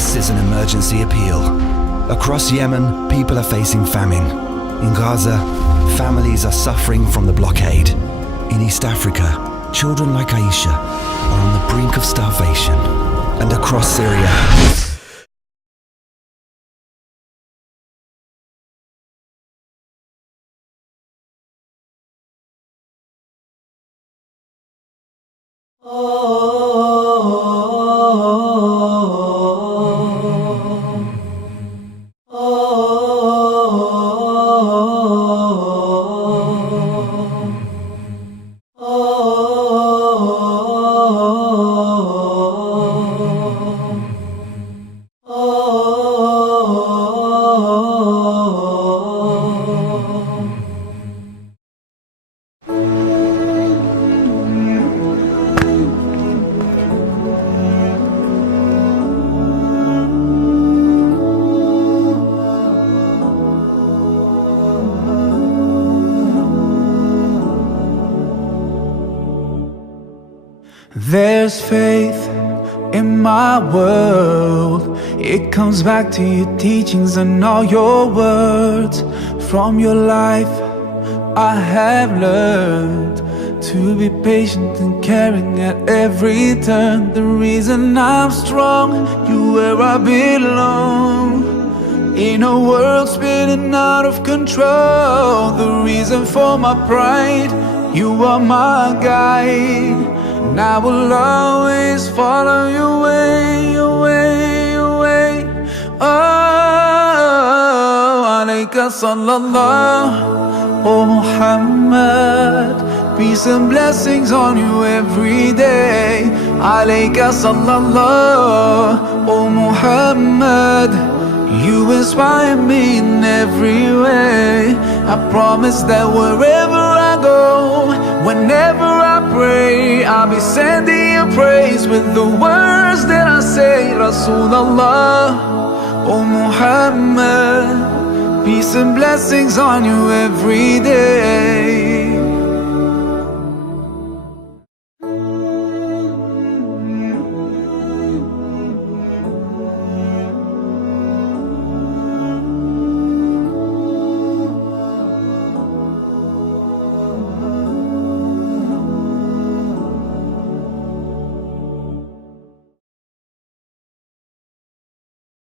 This is an emergency appeal. Across Yemen, people are facing famine. In Gaza, families are suffering from the blockade. In East Africa, children like Aisha are on the brink of starvation. And across Syria, there's faith in my world. It comes back to your teachings and all your words. From your life I have learned to be patient and caring at every turn. The reason I'm strong, you where I belong. In a world spinning out of control, the reason for my pride, you are my guide. And I will always follow your way, your way, your way. Oh, alayka sallallahu, oh Muhammad. Peace and blessings on you every day. Alayka sallallahu, oh Muhammad. You inspire me in every way. I promise that wherever I go, whenever I pray, I'll be sending you praise with the words that I say. Rasulullah, oh Muhammad. Peace and blessings on you every day.